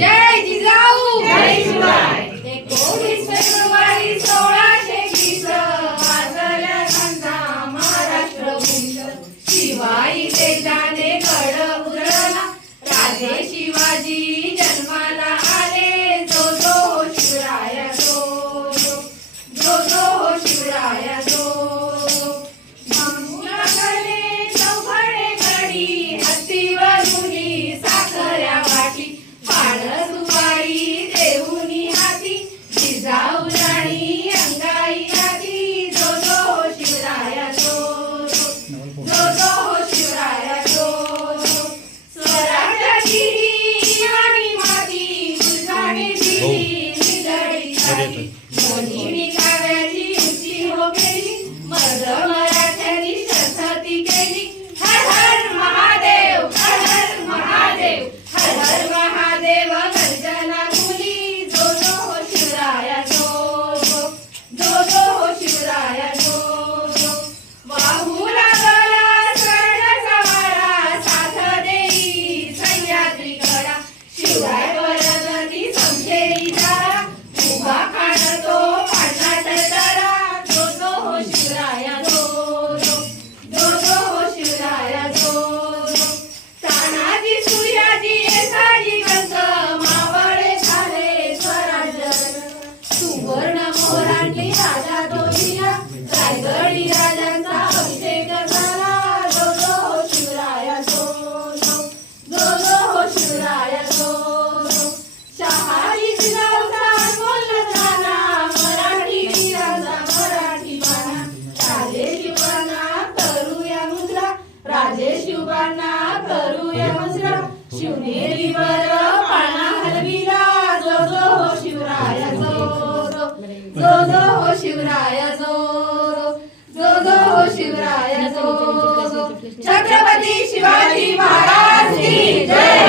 जय जिजाऊ जय Shivray 19 February 1620 वाजल्या घंटा महाराष्ट्र भूषण शिवाई तेजाने गड उजळला राजे शिवाजी जन्माला आले जो जो शिवराया जो जो शिवराया जो राजे शिवबांना करूया मुजरा शिवनेरी वर पाळणा हलविला जो जो हो शिवराया जो जो जो हो शिवराया जो जो जो हो शिवराया जो छत्रपती शिवाजी महाराज की जय।